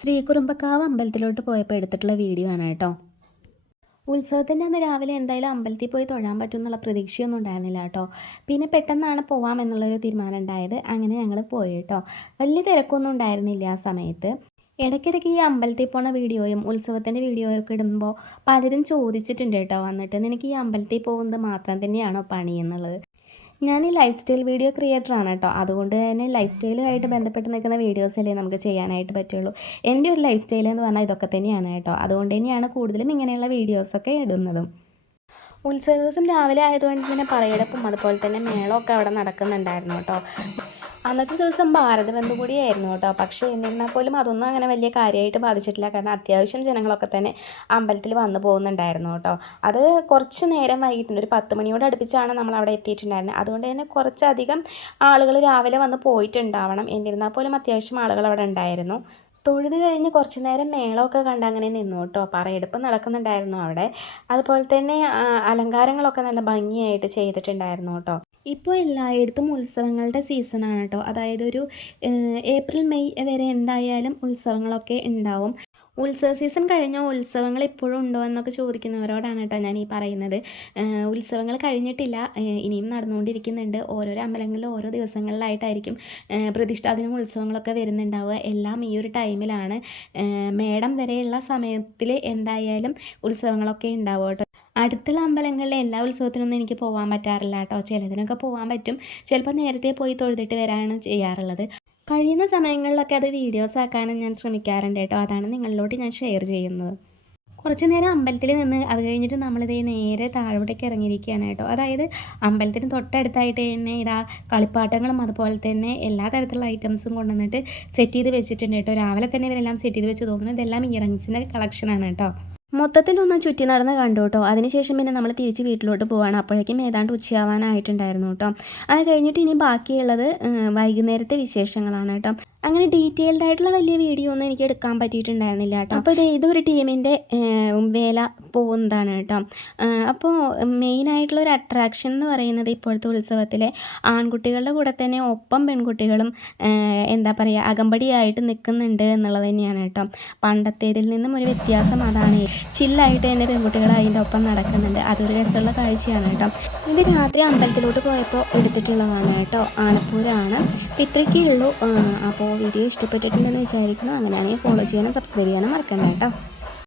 ശ്രീകുറുമ്പക്കാവ് അമ്പലത്തിലോട്ട് പോയപ്പോൾ എടുത്തിട്ടുള്ള വീഡിയോ ആണ് കേട്ടോ. ഉത്സവത്തിൻ്റെ അന്ന് രാവിലെ എന്തായാലും അമ്പലത്തിൽ പോയി തൊഴാൻ പറ്റും എന്നുള്ള പ്രതീക്ഷയൊന്നും ഉണ്ടായിരുന്നില്ല കേട്ടോ. പിന്നെ പെട്ടെന്നാണ് പോവാമെന്നുള്ളൊരു തീരുമാനം ഉണ്ടായത്. അങ്ങനെ ഞങ്ങൾ പോയി കേട്ടോ. വലിയ തിരക്കൊന്നും ഉണ്ടായിരുന്നില്ല ആ സമയത്ത്. ഇടയ്ക്കിടയ്ക്ക് ഈ അമ്പലത്തിൽ പോണ വീഡിയോയും ഉത്സവത്തിൻ്റെ വീഡിയോയൊക്കെ ഇടുമ്പോൾ പലരും ചോദിച്ചിട്ടുണ്ട് കേട്ടോ വന്നിട്ട്, നിനക്ക് ഈ അമ്പലത്തിൽ പോകുന്നത് മാത്രം തന്നെയാണോ പണി എന്നുള്ളത്. ഞാൻ ഈ ലൈഫ് സ്റ്റൈൽ വീഡിയോ ക്രിയേറ്ററാണ് കേട്ടോ. അതുകൊണ്ട് തന്നെ ലൈഫ് സ്റ്റൈലുമായിട്ട് ബന്ധപ്പെട്ട് നിൽക്കുന്ന വീഡിയോസല്ലേ നമുക്ക് ചെയ്യാനായിട്ട് പറ്റുള്ളൂ. എൻ്റെ ഒരു ലൈഫ് സ്റ്റൈൽ എന്ന് പറഞ്ഞാൽ ഇതൊക്കെ തന്നെയാണ് കേട്ടോ. അതുകൊണ്ട് തന്നെയാണ് കൂടുതലും ഇങ്ങനെയുള്ള വീഡിയോസൊക്കെ ഇടുന്നതും. ഉത്സവ ദിവസം രാവിലെ ആയതുകൊണ്ട് തന്നെ പറയെടുപ്പും അതുപോലെ തന്നെ മേളമൊക്കെ അവിടെ നടക്കുന്നുണ്ടായിരുന്നു കേട്ടോ. അന്നത്തെ ദിവസം ഭാരതബന്ധു കൂടിയായിരുന്നു കേട്ടോ. പക്ഷേ എന്നിരുന്നാൽ പോലും അതൊന്നും അങ്ങനെ വലിയ കാര്യമായിട്ട് ബാധിച്ചിട്ടില്ല. കാരണം അത്യാവശ്യം ജനങ്ങളൊക്കെ തന്നെ അമ്പലത്തിൽ വന്നു പോകുന്നുണ്ടായിരുന്നു കേട്ടോ. അത് കുറച്ച് നേരം വൈകിട്ടുണ്ട്, ഒരു 10 മണിയോട് അടുപ്പിച്ചാണ് നമ്മൾ അവിടെ എത്തിയിട്ടുണ്ടായിരുന്നത്. അതുകൊണ്ട് തന്നെ കുറച്ചധികം ആളുകൾ രാവിലെ വന്ന് പോയിട്ടുണ്ടാവണം. എന്നിരുന്നാൽ പോലും അത്യാവശ്യം ആളുകൾ അവിടെ ഉണ്ടായിരുന്നു. തൊഴുത് കഴിഞ്ഞ് കുറച്ച് നേരം മേളമൊക്കെ കണ്ട് അങ്ങനെ നിന്നു കേട്ടോ. പറയെടുപ്പ് നടക്കുന്നുണ്ടായിരുന്നു അവിടെ. അതുപോലെ തന്നെ അലങ്കാരങ്ങളൊക്കെ നല്ല ഭംഗിയായിട്ട് ചെയ്തിട്ടുണ്ടായിരുന്നു കേട്ടോ. ഇപ്പോൾ എല്ലായിടത്തും ഉത്സവങ്ങളുടെ സീസണാണ് കേട്ടോ. അതായത് ഒരു ഏപ്രിൽ മെയ് വരെ എന്തായാലും ഉത്സവങ്ങളൊക്കെ ഉണ്ടാവും. ഉത്സവ സീസൺ കഴിഞ്ഞോ, ഉത്സവങ്ങൾ ഇപ്പോഴും ഉണ്ടോ എന്നൊക്കെ ചോദിക്കുന്നവരോടാണ് കേട്ടോ ഞാൻ ഈ പറയുന്നത്. ഉത്സവങ്ങൾ കഴിഞ്ഞിട്ടില്ല, ഇനിയും നടന്നുകൊണ്ടിരിക്കുന്നുണ്ട്. ഓരോരോ അമ്പലങ്ങളിൽ ഓരോ ദിവസങ്ങളിലായിട്ടായിരിക്കും പ്രതിഷ്ഠാദിനം ഉത്സവങ്ങളൊക്കെ വരുന്നുണ്ടാവുക. എല്ലാം ഈ ഒരു ടൈമിലാണ്. മേടം വരെയുള്ള സമയത്തിൽ എന്തായാലും ഉത്സവങ്ങളൊക്കെ ഉണ്ടാവും കേട്ടോ. അടുത്തുള്ള അമ്പലങ്ങളിലെ എല്ലാ ഉത്സവത്തിനൊന്നും എനിക്ക് പോകാൻ പറ്റാറില്ല കേട്ടോ. ചിലതിനൊക്കെ പോകാൻ പറ്റും. ചിലപ്പോൾ നേരത്തെ പോയി തൊഴുതിട്ട് വരാനാണ് ചെയ്യാറുള്ളത്. കഴിയുന്ന സമയങ്ങളിലൊക്കെ അത് വീഡിയോസ് ആക്കാനും ഞാൻ ശ്രമിക്കാറുണ്ട് കേട്ടോ. അതാണ് നിങ്ങളിലോട്ട് ഞാൻ ഷെയർ ചെയ്യുന്നത്. കുറച്ച് നേരം അമ്പലത്തിൽ നിന്ന് അത് കഴിഞ്ഞിട്ട് നമ്മളിതേ നേരെ താഴോട്ടേക്ക് ഇറങ്ങിയിരിക്കുകയാണ് കേട്ടോ. അതായത് അമ്പലത്തിന് തൊട്ടടുത്തായിട്ട് തന്നെ ഇതാ കളിപ്പാട്ടങ്ങളും അതുപോലെ തന്നെ എല്ലാ തരത്തിലുള്ള ഐറ്റംസും കൊണ്ടുവന്നിട്ട് സെറ്റ് ചെയ്ത് വെച്ചിട്ടുണ്ട് കേട്ടോ. രാവിലെ തന്നെ ഇവരെല്ലാം സെറ്റ് ചെയ്ത് വെച്ച് തോന്നുന്നു. ഇതെല്ലാം ഇയറിങ്സിൻ്റെ കളക്ഷനാണ് കേട്ടോ. മൊത്തത്തിലൊന്ന് ചുറ്റി നടന്ന് കണ്ടു കേട്ടോ. അതിനുശേഷം പിന്നെ നമ്മൾ തിരിച്ച് വീട്ടിലോട്ട് പോവാണ്. അപ്പോഴേക്കും ഏതാണ്ട് ഉച്ചയാവാനായിട്ടുണ്ടായിരുന്നു കേട്ടോ. അത് കഴിഞ്ഞിട്ട് ഇനി ബാക്കിയുള്ളത് വൈകുന്നേരത്തെ വിശേഷങ്ങളാണ് കേട്ടോ. അങ്ങനെ ഡീറ്റെയിൽഡ് ആയിട്ടുള്ള വലിയ വീഡിയോ ഒന്നും എനിക്ക് എടുക്കാൻ പറ്റിയിട്ടുണ്ടായിരുന്നില്ല കേട്ടോ. അപ്പോൾ ഇതൊരു ടീമിൻ്റെ വേല പോകുന്നതാണ് കേട്ടോ. അപ്പോൾ മെയിനായിട്ടുള്ള ഒരു അട്രാക്ഷൻ എന്ന് പറയുന്നത് ഇപ്പോഴത്തെ ഉത്സവത്തിലെ ആൺകുട്ടികളുടെ കൂടെ തന്നെ ഒപ്പം പെൺകുട്ടികളും എന്താ പറയുക അകമ്പടിയായിട്ട് നിൽക്കുന്നുണ്ട് എന്നുള്ളത് തന്നെയാണ് കേട്ടോ. പണ്ടത്തേതിൽ നിന്നും ഒരു വ്യത്യാസം അതാണ്. ചില്ലായിട്ട് തന്നെ പെൺകുട്ടികൾ അതിൻ്റെ ഒപ്പം നടക്കുന്നുണ്ട്. അതൊരു രസമുള്ള കാഴ്ചയാണ് കേട്ടോ. ഇത് രാത്രി അമ്പലത്തിലോട്ട് പോയപ്പോൾ എടുത്തിട്ടുള്ളതാണ് കേട്ടോ. ആലപ്പൂരാണ്. ഇത്രയൊക്കെ ഉള്ളൂ. അപ്പോൾ വീഡിയോ ഇഷ്ടപ്പെട്ടിട്ടുണ്ടെന്ന് വിചാരിക്കുന്നു. അങ്ങനെയാണെങ്കിൽ ഫോളോ ചെയ്യാനും സബ്സ്ക്രൈബ് ചെയ്യാനും മറക്കണ്ട കേട്ടോ.